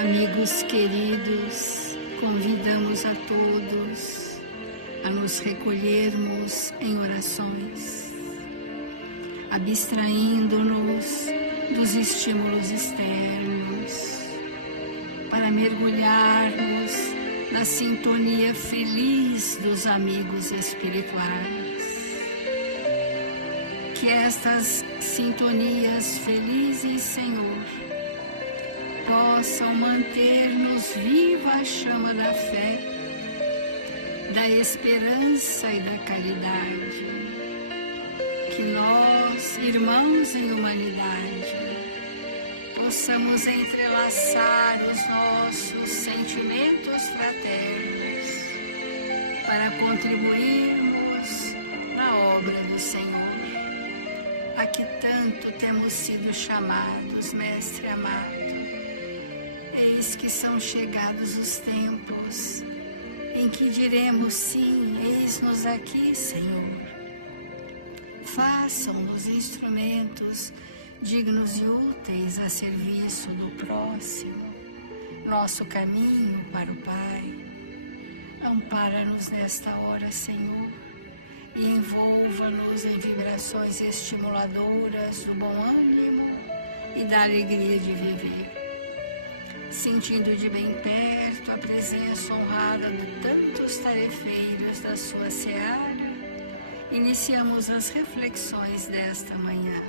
Amigos queridos, convidamos a todos a nos recolhermos em orações, abstraindo-nos dos estímulos externos, para mergulharmos na sintonia feliz dos amigos espirituais. Que estas sintonias felizes, Senhor, possam manter-nos viva a chama da fé, da esperança e da caridade. Que nós, irmãos em humanidade, possamos entrelaçar os nossos sentimentos fraternos para contribuirmos na obra do Senhor, a que tanto temos sido chamados, Mestre amado. Eis que são chegados os tempos em que diremos sim, eis-nos aqui, Senhor. Façam-nos instrumentos dignos e úteis a serviço do próximo, nosso caminho para o Pai. Ampara-nos nesta hora, Senhor, e envolva-nos em vibrações estimuladoras do bom ânimo e da alegria de viver. Sentindo de bem perto a presença honrada de tantos tarefeiros da sua seara, iniciamos as reflexões desta manhã.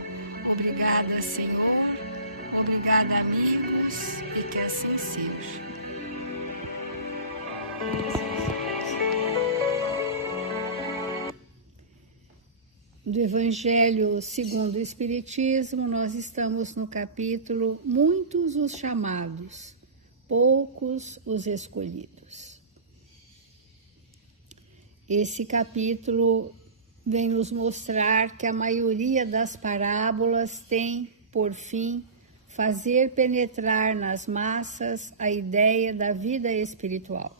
Obrigada, Senhor, obrigada, amigos, e que assim seja. Do Evangelho segundo o Espiritismo, nós estamos no capítulo Muitos os chamados, poucos os escolhidos. Esse capítulo vem nos mostrar que a maioria das parábolas tem, por fim, fazer penetrar nas massas a ideia da vida espiritual.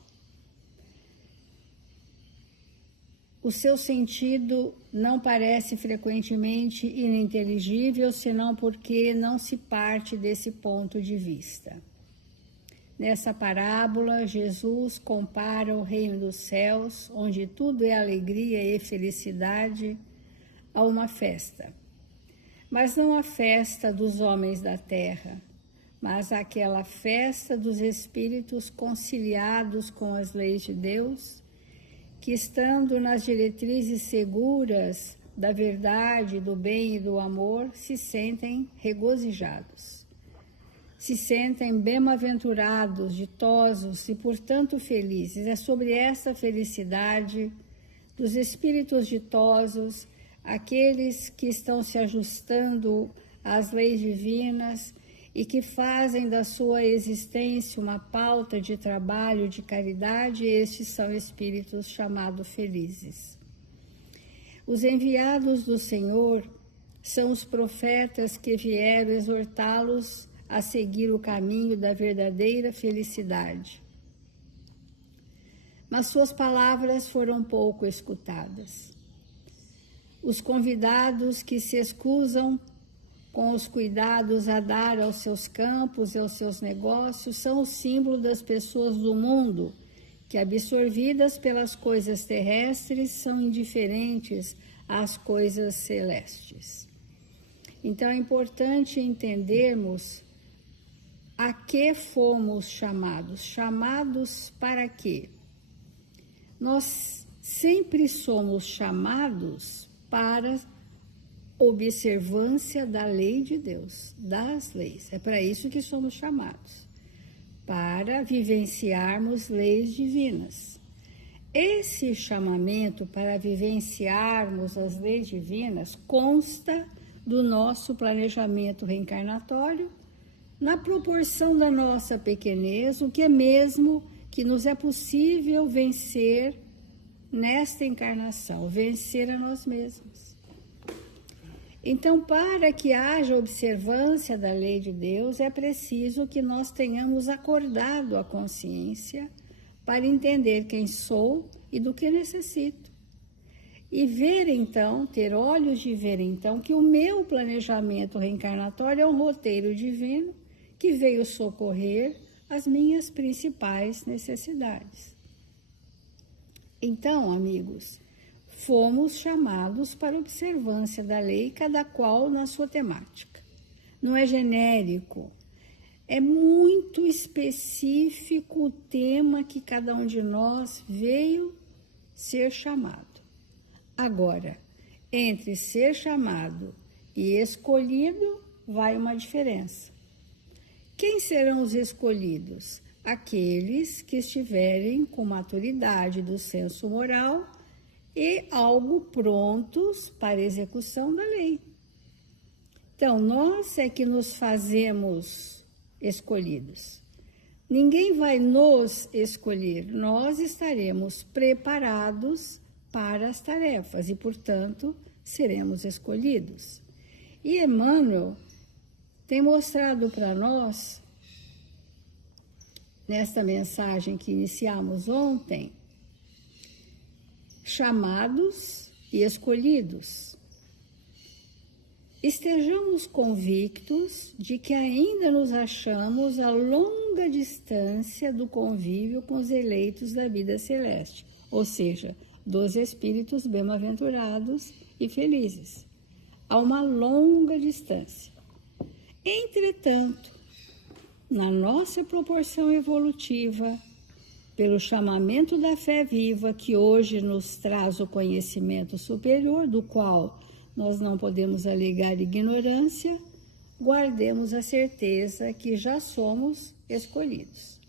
O seu sentido não parece frequentemente ininteligível, senão porque não se parte desse ponto de vista. Nessa parábola, Jesus compara o reino dos céus, onde tudo é alegria e felicidade, a uma festa. Mas não a festa dos homens da terra, mas aquela festa dos espíritos conciliados com as leis de Deus, que estando nas diretrizes seguras da verdade, do bem e do amor, se sentem regozijados. Se sentem bem-aventurados, ditosos e, portanto, felizes. É sobre essa felicidade dos espíritos ditosos, aqueles que estão se ajustando às leis divinas e que fazem da sua existência uma pauta de trabalho, de caridade, estes são espíritos chamados felizes. Os enviados do Senhor são os profetas que vieram exortá-los a seguir o caminho da verdadeira felicidade. Mas suas palavras foram pouco escutadas. Os convidados que se escusam com os cuidados a dar aos seus campos e aos seus negócios são o símbolo das pessoas do mundo que, absorvidas pelas coisas terrestres, são indiferentes às coisas celestes. Então é importante entendermos a que fomos chamados. Chamados para quê? Nós sempre somos chamados para observância da lei de Deus, das leis. É para isso que somos chamados, para vivenciarmos leis divinas. Esse chamamento para vivenciarmos as leis divinas consta do nosso planejamento reencarnatório, na proporção da nossa pequenez, o que é mesmo que nos é possível vencer nesta encarnação, vencer a nós mesmos. Então, para que haja observância da lei de Deus, é preciso que nós tenhamos acordado a consciência para entender quem sou e do que necessito. E ver então, ter olhos de ver então, que o meu planejamento reencarnatório é um roteiro divino que veio socorrer as minhas principais necessidades. Então, amigos, fomos chamados para observância da lei, cada qual na sua temática. Não é genérico, é muito específico o tema que cada um de nós veio ser chamado. Agora, entre ser chamado e escolhido, vai uma diferença. Quem serão os escolhidos? Aqueles que estiverem com maturidade do senso moral e algo prontos para execução da lei. Então, nós é que nos fazemos escolhidos. Ninguém vai nos escolher, nós estaremos preparados para as tarefas e, portanto, seremos escolhidos. E Emmanuel tem mostrado para nós, nesta mensagem que iniciamos ontem, chamados e escolhidos. Estejamos convictos de que ainda nos achamos a longa distância do convívio com os eleitos da vida celeste, ou seja, dos espíritos bem-aventurados e felizes. Há uma longa distância. Entretanto, na nossa proporção evolutiva, pelo chamamento da fé viva, que hoje nos traz o conhecimento superior, do qual nós não podemos alegar ignorância, guardemos a certeza que já somos escolhidos.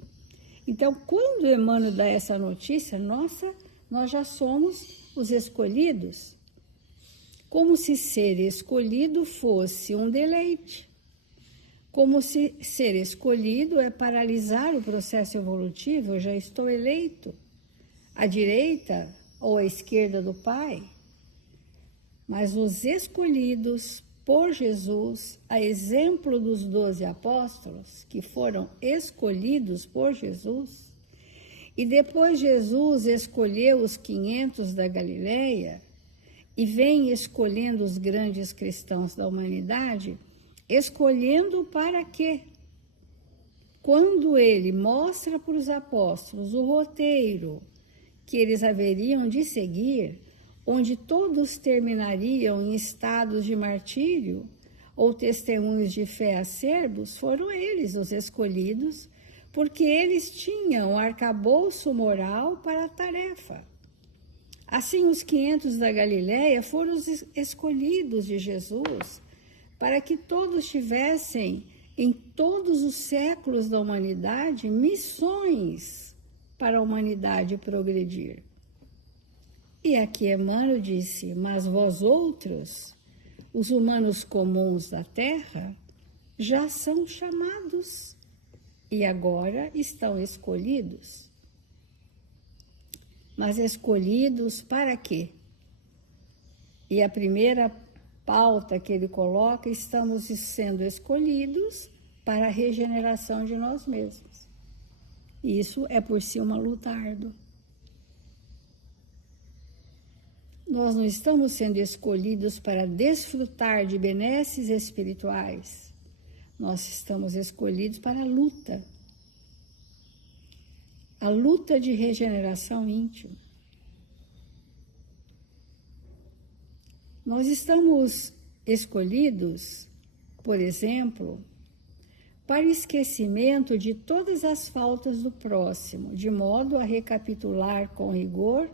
Então, quando Emmanuel dá essa notícia, nossa, nós já somos os escolhidos, como se ser escolhido fosse um deleite, como se ser escolhido é paralisar o processo evolutivo. Eu já estou eleito, à direita ou à esquerda do Pai. Mas os escolhidos por Jesus, a exemplo dos 12 apóstolos, que foram escolhidos por Jesus, e depois Jesus escolheu os 500 da Galileia, e vem escolhendo os grandes cristãos da humanidade, escolhendo para quê? Quando ele mostra para os apóstolos o roteiro que eles haveriam de seguir, onde todos terminariam em estados de martírio ou testemunhos de fé acerbos, foram eles os escolhidos, porque eles tinham o arcabouço moral para a tarefa. Assim, os 500 da Galileia foram os escolhidos de Jesus, para que todos tivessem, em todos os séculos da humanidade, missões para a humanidade progredir. E aqui Emmanuel disse: mas vós outros, os humanos comuns da Terra, já são chamados e agora estão escolhidos. Mas escolhidos para quê? E a primeira pauta que ele coloca: estamos sendo escolhidos para a regeneração de nós mesmos. E isso é por si uma luta árdua. Nós não estamos sendo escolhidos para desfrutar de benesses espirituais. Nós estamos escolhidos para a luta de regeneração íntima. Nós estamos escolhidos, por exemplo, para esquecimento de todas as faltas do próximo, de modo a recapitular com rigor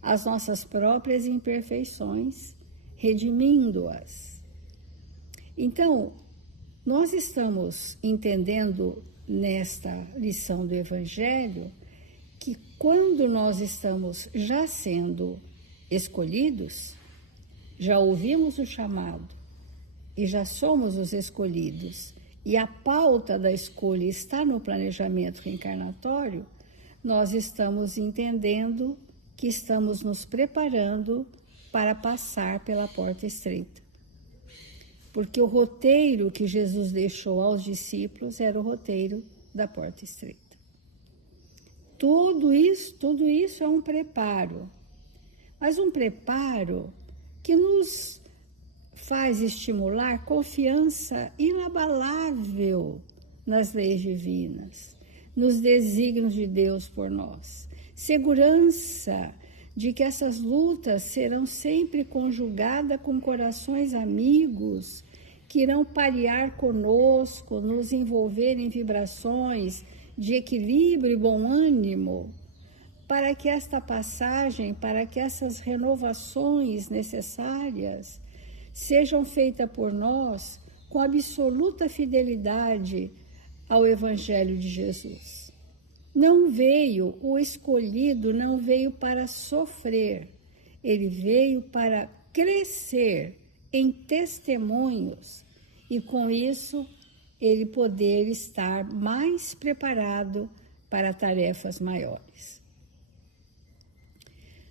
as nossas próprias imperfeições, redimindo-as. Então, nós estamos entendendo nesta lição do Evangelho que quando nós estamos já sendo escolhidos, já ouvimos o chamado e já somos os escolhidos, e a pauta da escolha está no planejamento reencarnatório, nós estamos entendendo que estamos nos preparando para passar pela porta estreita. Porque o roteiro que Jesus deixou aos discípulos era o roteiro da porta estreita. Tudo isso é um preparo, mas um preparo que nos faz estimular confiança inabalável nas leis divinas, nos desígnios de Deus por nós. Segurança de que essas lutas serão sempre conjugadas com corações amigos, que irão parear conosco, nos envolver em vibrações de equilíbrio e bom ânimo, para que esta passagem, para que essas renovações necessárias sejam feitas por nós com absoluta fidelidade ao Evangelho de Jesus. O escolhido não veio para sofrer, ele veio para crescer em testemunhos e com isso ele poder estar mais preparado para tarefas maiores.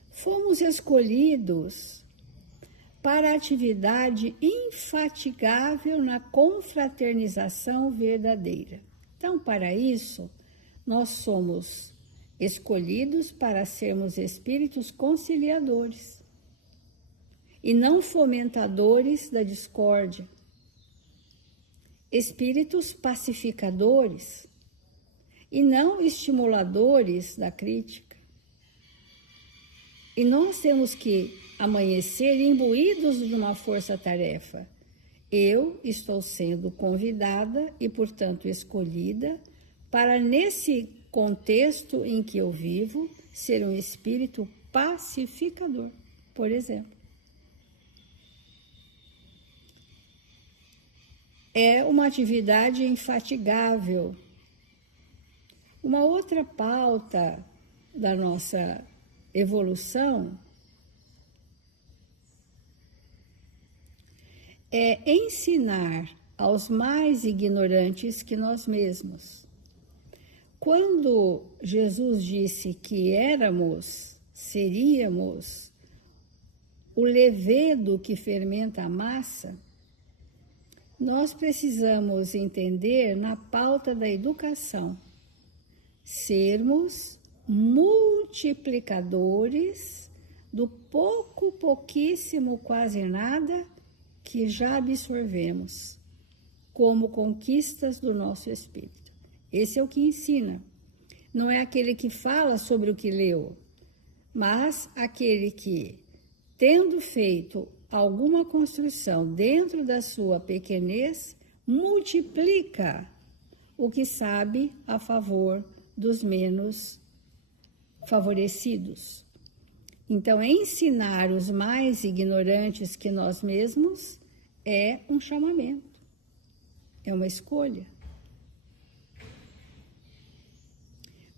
Fomos escolhidos para a atividade infatigável na confraternização verdadeira. Então, para isso, nós somos escolhidos para sermos espíritos conciliadores e não fomentadores da discórdia, espíritos pacificadores e não estimuladores da crítica. E nós temos que amanhecer imbuídos de uma força-tarefa. Eu estou sendo convidada e, portanto, escolhida para, nesse contexto em que eu vivo, ser um espírito pacificador, por exemplo. É uma atividade infatigável. Uma outra pauta da nossa evolução é ensinar aos mais ignorantes que nós mesmos. Quando Jesus disse que seríamos o levedo que fermenta a massa, nós precisamos entender na pauta da educação, sermos multiplicadores do pouquíssimo, quase nada que já absorvemos como conquistas do nosso espírito. Esse é o que ensina. Não é aquele que fala sobre o que leu, mas aquele que, tendo feito alguma construção dentro da sua pequenez, multiplica o que sabe a favor dos menos favorecidos. Então, ensinar os mais ignorantes que nós mesmos é um chamamento, é uma escolha.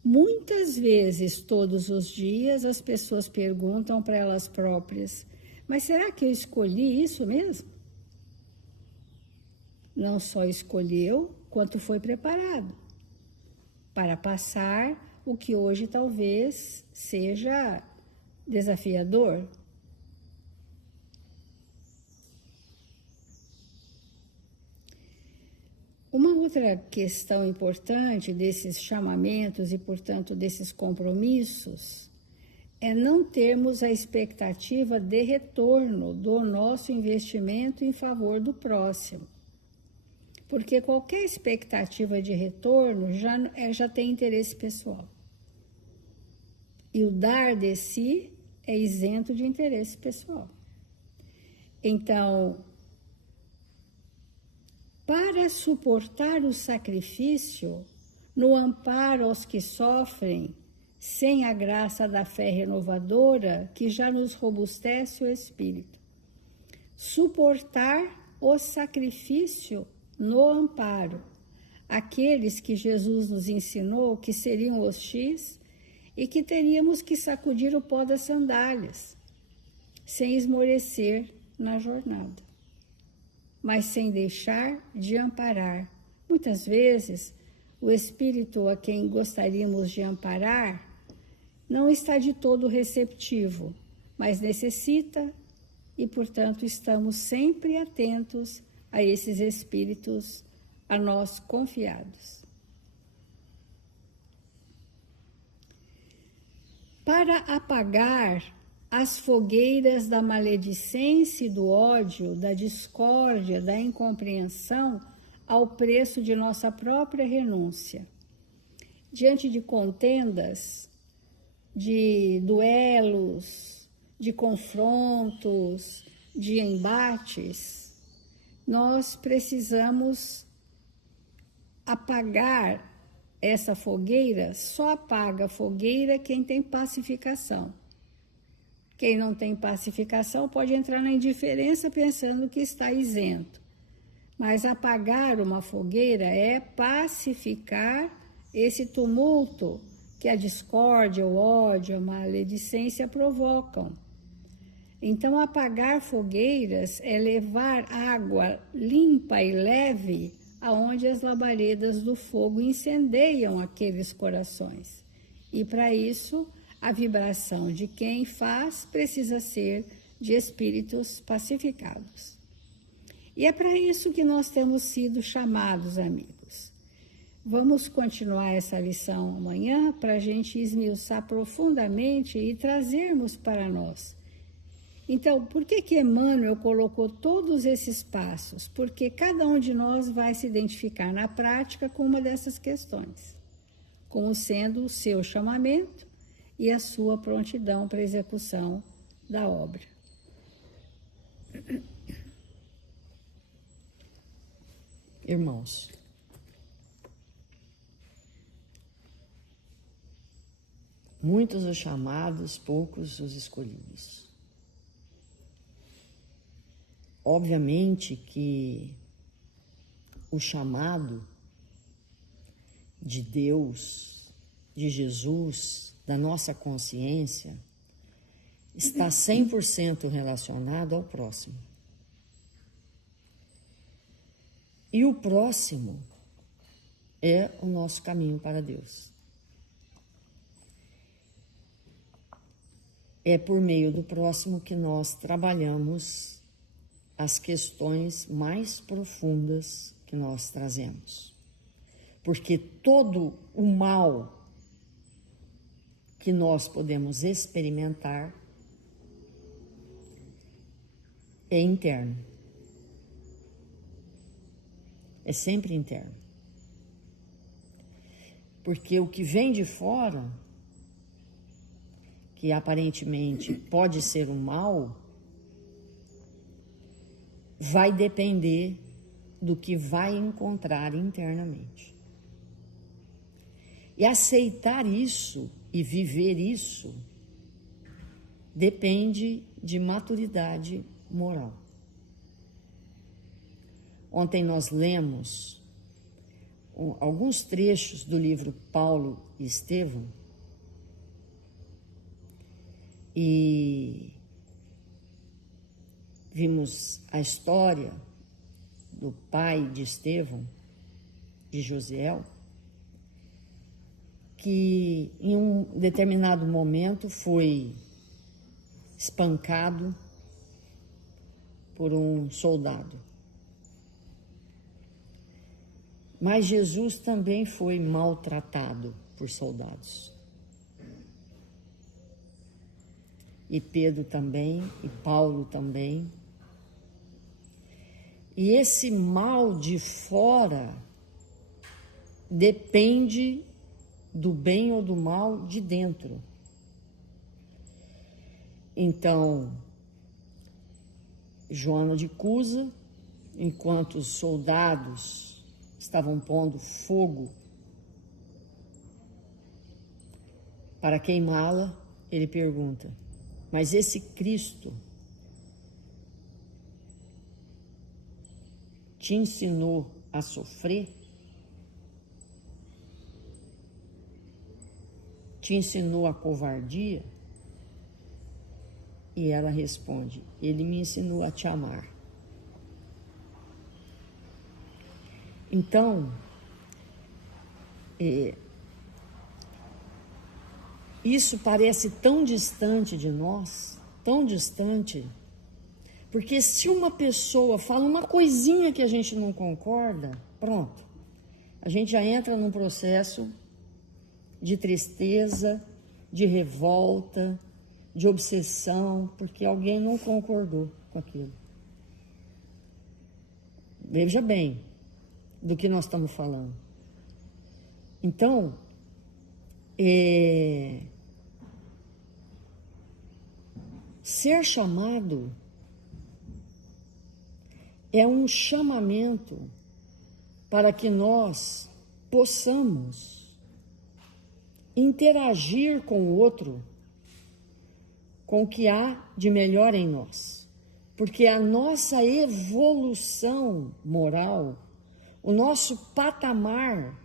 Muitas vezes, todos os dias, as pessoas perguntam para elas próprias: mas será que eu escolhi isso mesmo? Não só escolheu, quanto foi preparado para passar o que hoje talvez seja desafiador. Uma outra questão importante desses chamamentos e, portanto, desses compromissos é não termos a expectativa de retorno do nosso investimento em favor do próximo. Porque qualquer expectativa de retorno já tem interesse pessoal. E o dar de si é isento de interesse pessoal. Então, para suportar o sacrifício, no amparo aos que sofrem, sem a graça da fé renovadora que já nos robustece o espírito, suportar o sacrifício no amparo, aqueles que Jesus nos ensinou que seriam hostis e que teríamos que sacudir o pó das sandálias, sem esmorecer na jornada, mas sem deixar de amparar. Muitas vezes, o espírito a quem gostaríamos de amparar não está de todo receptivo, mas necessita e, portanto, estamos sempre atentos a esses espíritos a nós confiados. Para apagar as fogueiras da maledicência e do ódio, da discórdia, da incompreensão, ao preço de nossa própria renúncia, diante de contendas, de duelos, de confrontos, de embates, nós precisamos apagar essa fogueira. Só apaga a fogueira quem tem pacificação. Quem não tem pacificação pode entrar na indiferença pensando que está isento. Mas apagar uma fogueira é pacificar esse tumulto que a discórdia, o ódio, a maledicência provocam. Então, apagar fogueiras é levar água limpa e leve aonde as labaredas do fogo incendeiam aqueles corações. E para isso, a vibração de quem faz precisa ser de espíritos pacificados. E é para isso que nós temos sido chamados, amigos. Vamos continuar essa lição amanhã para a gente esmiuçar profundamente e trazermos para nós. Então, por que Emmanuel colocou todos esses passos? Porque cada um de nós vai se identificar na prática com uma dessas questões, como sendo o seu chamamento e a sua prontidão para a execução da obra. Irmãos, muitos os chamados, poucos os escolhidos. Obviamente que o chamado de Deus, de Jesus, da nossa consciência, está 100% relacionado ao próximo. E o próximo é o nosso caminho para Deus. É por meio do próximo que nós trabalhamos as questões mais profundas que nós trazemos. Porque todo o mal que nós podemos experimentar é interno. É sempre interno. Porque o que vem de fora, que aparentemente pode ser um mal, vai depender do que vai encontrar internamente. E aceitar isso e viver isso depende de maturidade moral. Ontem nós lemos alguns trechos do livro Paulo e Estevão e vimos a história do pai de Estevão, de Josiel, que em um determinado momento foi espancado por um soldado. Mas Jesus também foi maltratado por soldados. E Pedro também, e Paulo também. E esse mal de fora depende do bem ou do mal de dentro. Então, Joana de Cusa, enquanto os soldados estavam pondo fogo para queimá-la, ele pergunta: mas esse Cristo te ensinou a sofrer? Te ensinou a covardia? E ela responde: ele me ensinou a te amar. Então, isso parece tão distante de nós, tão distante, porque se uma pessoa fala uma coisinha que a gente não concorda, pronto, a gente já entra num processo de tristeza, de revolta, de obsessão, porque alguém não concordou com aquilo. Veja bem do que nós estamos falando. Então, ser chamado é um chamamento para que nós possamos interagir com o outro, com o que há de melhor em nós. Porque a nossa evolução moral, o nosso patamar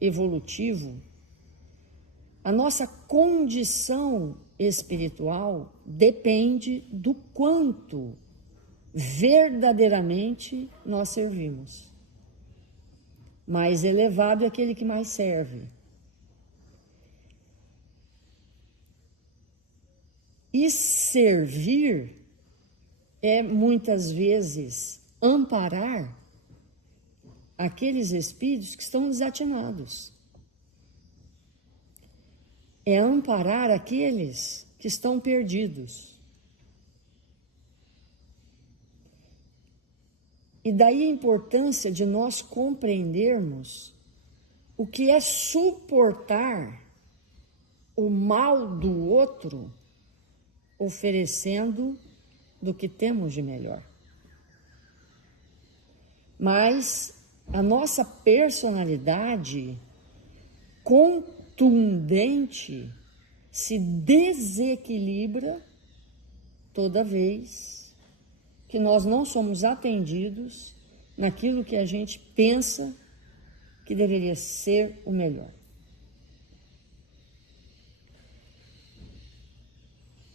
evolutivo, a nossa condição espiritual depende do quanto verdadeiramente nós servimos. Mais elevado é aquele que mais serve. E servir é muitas vezes amparar aqueles espíritos que estão desatinados. É amparar aqueles que estão perdidos. E daí a importância de nós compreendermos o que é suportar o mal do outro, oferecendo do que temos de melhor. Mas a nossa personalidade contundente se desequilibra toda vez que nós não somos atendidos naquilo que a gente pensa que deveria ser o melhor.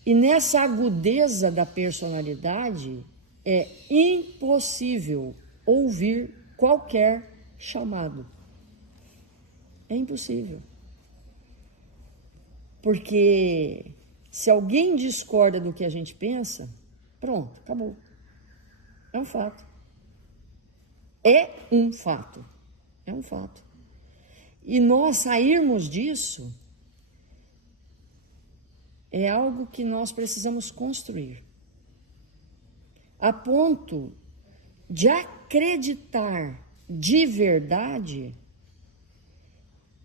E nessa agudeza da personalidade é impossível ouvir qualquer chamado. É impossível. Porque se alguém discorda do que a gente pensa, pronto, acabou. É um fato. É um fato. É um fato. E nós sairmos disso é algo que nós precisamos construir. A ponto de acreditar de verdade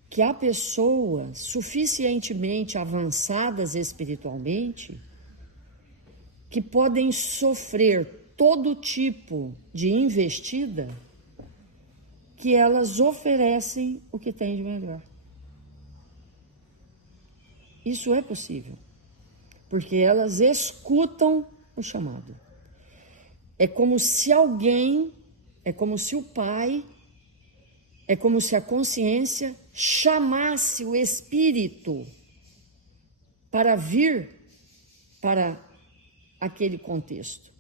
que há pessoas suficientemente avançadas espiritualmente que podem sofrer todo tipo de investida que elas oferecem o que tem de melhor. Isso é possível, porque elas escutam o chamado. É como se alguém, é como se o Pai, é como se a consciência chamasse o espírito para vir para aquele contexto.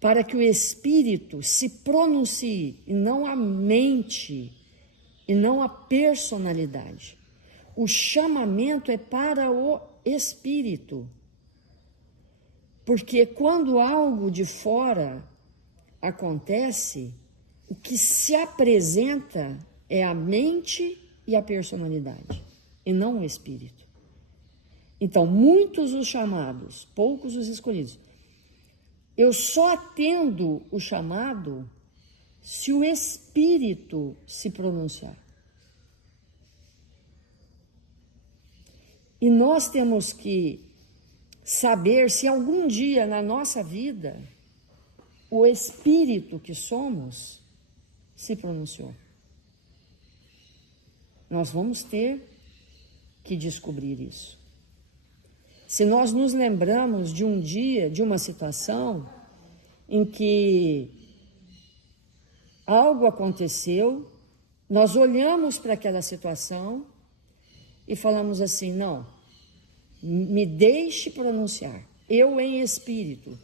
Para que o espírito se pronuncie, e não a mente, e não a personalidade. O chamamento é para o espírito. Porque quando algo de fora acontece, o que se apresenta é a mente e a personalidade, e não o espírito. Então, muitos os chamados, poucos os escolhidos. Eu só atendo o chamado se o espírito se pronunciar. E nós temos que saber se algum dia na nossa vida o espírito que somos se pronunciou. Nós vamos ter que descobrir isso. Se nós nos lembramos de um dia, de uma situação em que algo aconteceu, nós olhamos para aquela situação e falamos assim: não, me deixe pronunciar, eu em espírito,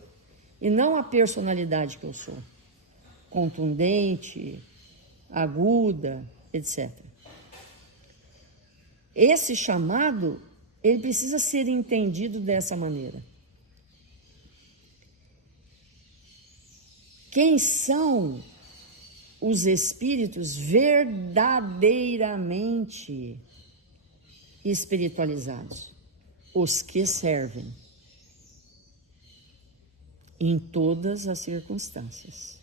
e não a personalidade que eu sou, contundente, aguda, etc. Esse chamado, ele precisa ser entendido dessa maneira. Quem são os espíritos verdadeiramente espiritualizados? Os que servem em todas as circunstâncias.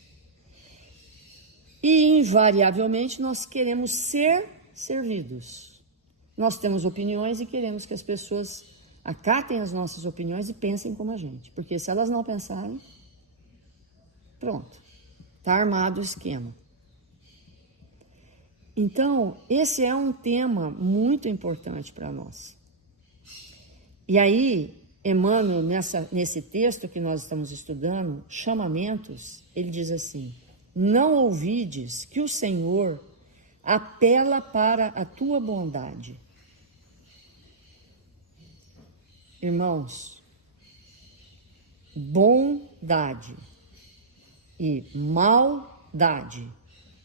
E invariavelmente nós queremos ser servidos. Nós temos opiniões e queremos que as pessoas acatem as nossas opiniões e pensem como a gente. Porque se elas não pensarem, pronto, está armado o esquema. Então, esse é um tema muito importante para nós. E aí, Emmanuel, nesse texto que nós estamos estudando, Chamamentos, ele diz assim: não ouvides que o Senhor apela para a tua bondade. Irmãos, bondade e maldade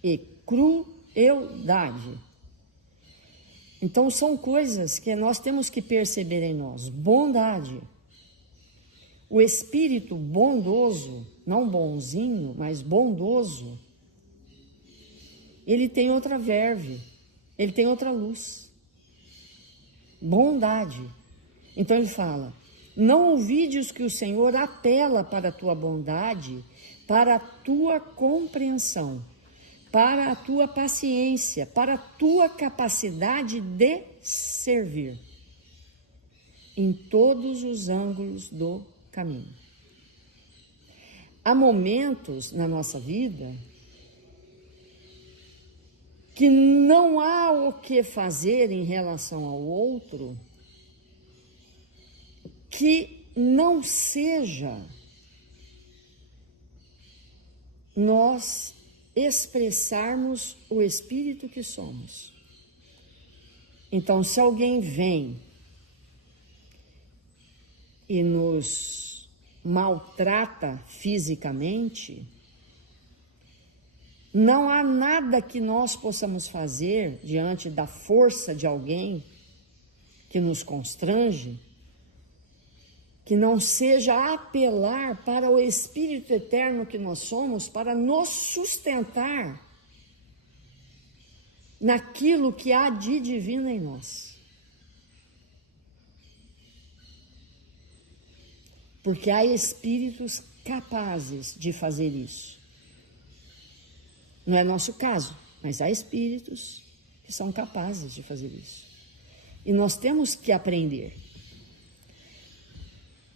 e crueldade. Então são coisas que nós temos que perceber em nós. Bondade. O espírito bondoso, não bonzinho, mas bondoso, ele tem outra verve, ele tem outra luz. Bondade. Então ele fala: não ouvides que o Senhor apela para a tua bondade, para a tua compreensão, para a tua paciência, para a tua capacidade de servir em todos os ângulos do caminho. Há momentos na nossa vida que não há o que fazer em relação ao outro que não seja nós expressarmos o espírito que somos. Então, se alguém vem e nos maltrata fisicamente, não há nada que nós possamos fazer diante da força de alguém que nos constrange, que não seja apelar para o Espírito eterno que nós somos, para nos sustentar naquilo que há de divino em nós. Porque há espíritos capazes de fazer isso. Não é nosso caso, mas há espíritos que são capazes de fazer isso. E nós temos que aprender.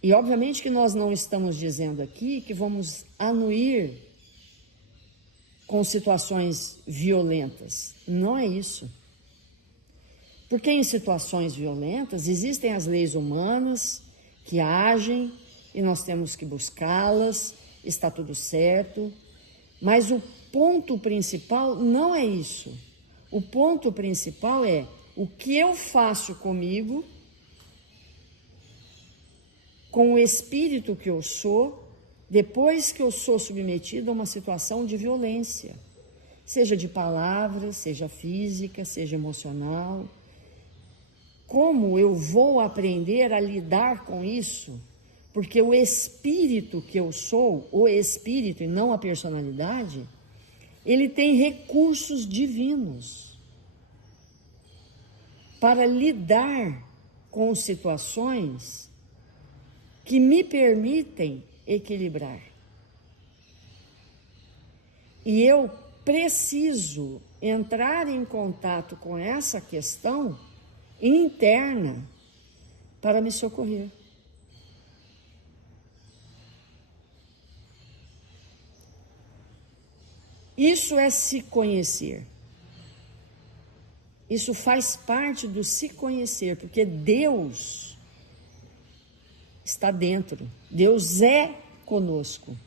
E obviamente que nós não estamos dizendo aqui que vamos anuir com situações violentas. Não é isso. Porque em situações violentas existem as leis humanas que agem e nós temos que buscá-las, está tudo certo. Mas o ponto principal não é isso. O ponto principal é o que eu faço comigo, com o espírito que eu sou, depois que eu sou submetido a uma situação de violência, seja de palavras, seja física, seja emocional. Como eu vou aprender a lidar com isso? Porque o espírito que eu sou, o espírito e não a personalidade, ele tem recursos divinos para lidar com situações que me permitem equilibrar. E eu preciso entrar em contato com essa questão interna para me socorrer. Isso é se conhecer. Isso faz parte do se conhecer, porque Deus está dentro, Deus é conosco.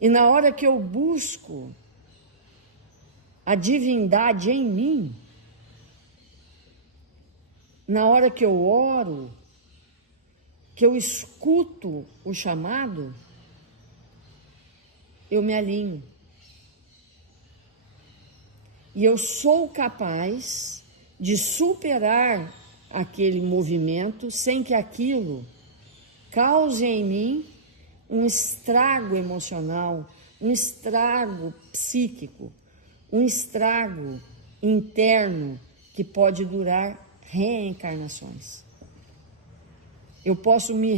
E na hora que eu busco a divindade em mim, na hora que eu oro, que eu escuto o chamado, eu me alinho. E eu sou capaz de superar aquele movimento sem que aquilo cause em mim um estrago emocional, um estrago psíquico, um estrago interno que pode durar reencarnações. Eu posso me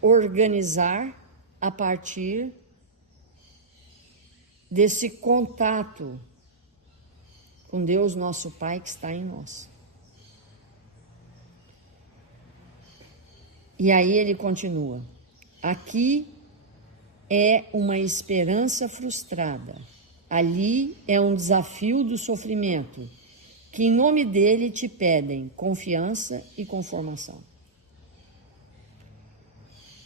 reorganizar a partir desse contato com Deus, nosso Pai, que está em nós. E aí ele continua: aqui é uma esperança frustrada, ali é um desafio do sofrimento, que em nome dele te pedem confiança e conformação.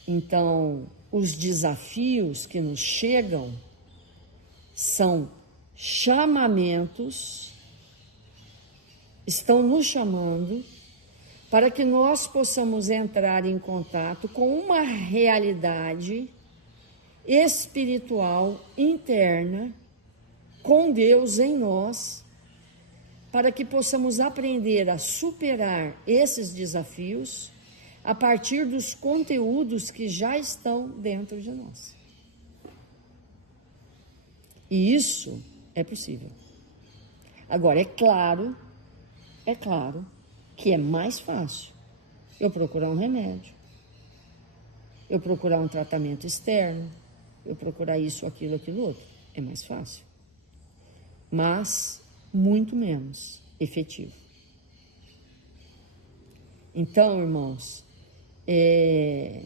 Então, os desafios que nos chegam são chamamentos, estão nos chamando para que nós possamos entrar em contato com uma realidade espiritual interna, com Deus em nós, para que possamos aprender a superar esses desafios a partir dos conteúdos que já estão dentro de nós. E isso é possível. Agora, é claro que é mais fácil eu procurar um remédio, eu procurar um tratamento externo, eu procurar isso, aquilo, aquilo outro. É mais fácil, mas muito menos efetivo. Então, irmãos, é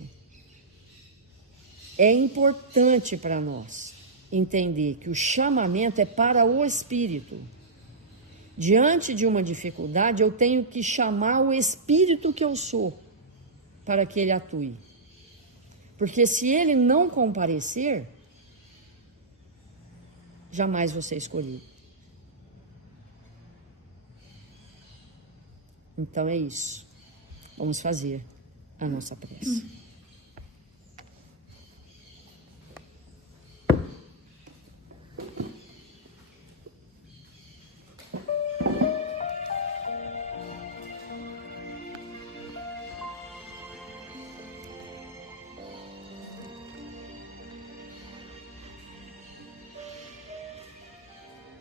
importante para nós entender que o chamamento é para o espírito. Diante de uma dificuldade, eu tenho que chamar o espírito que eu sou para que ele atue. Porque se ele não comparecer, jamais vou ser escolhido. Então é isso. Vamos fazer a nossa prece.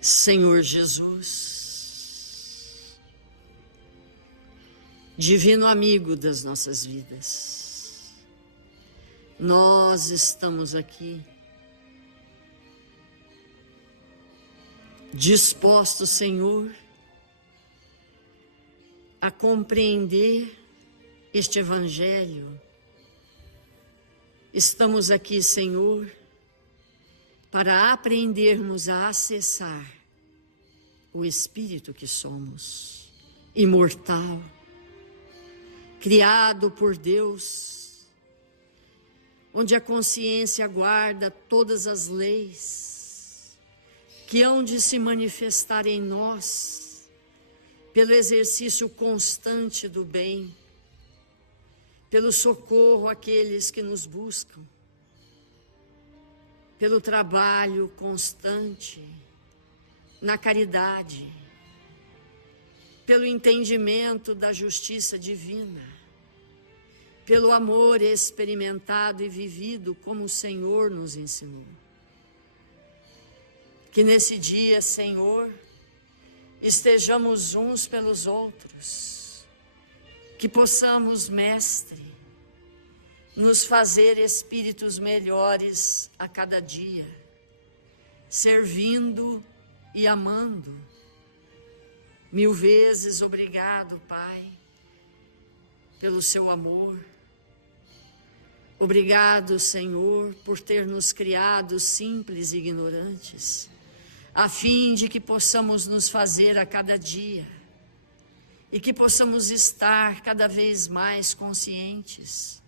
Senhor Jesus, divino amigo das nossas vidas, nós estamos aqui dispostos, Senhor, a compreender este Evangelho. Estamos aqui, Senhor, para aprendermos a acessar o Espírito que somos, imortal, criado por Deus, onde a consciência guarda todas as leis que hão de se manifestar em nós pelo exercício constante do bem, pelo socorro àqueles que nos buscam, pelo trabalho constante na caridade, pelo entendimento da justiça divina, pelo amor experimentado e vivido como o Senhor nos ensinou. Que nesse dia, Senhor, estejamos uns pelos outros, que possamos, Mestre, nos fazer espíritos melhores a cada dia, servindo e amando. Mil vezes obrigado, Pai, pelo seu amor. Obrigado, Senhor, por ter nos criado simples e ignorantes, a fim de que possamos nos fazer a cada dia e que possamos estar cada vez mais conscientes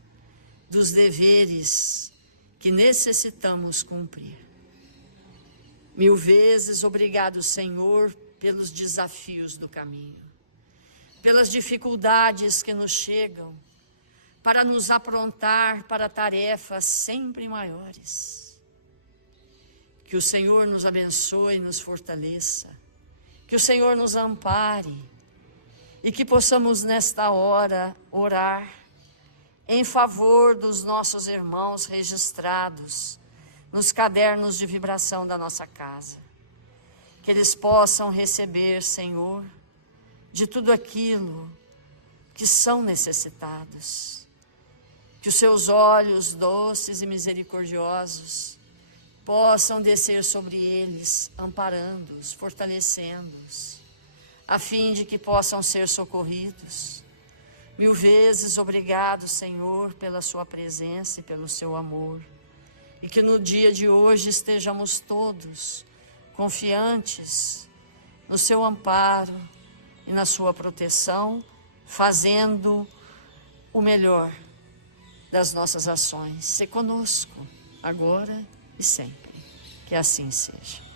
dos deveres que necessitamos cumprir. Mil vezes obrigado, Senhor, pelos desafios do caminho, pelas dificuldades que nos chegam, para nos aprontar para tarefas sempre maiores. Que o Senhor nos abençoe e nos fortaleça, que o Senhor nos ampare e que possamos nesta hora orar em favor dos nossos irmãos registrados nos cadernos de vibração da nossa casa. Que eles possam receber, Senhor, de tudo aquilo que são necessitados. Que os seus olhos doces e misericordiosos possam descer sobre eles, amparando-os, fortalecendo-os, a fim de que possam ser socorridos Mil vezes obrigado, Senhor, pela sua presença e pelo seu amor. E que no dia de hoje estejamos todos confiantes no seu amparo e na sua proteção, fazendo o melhor das nossas ações. Se conosco, agora e sempre. Que assim seja.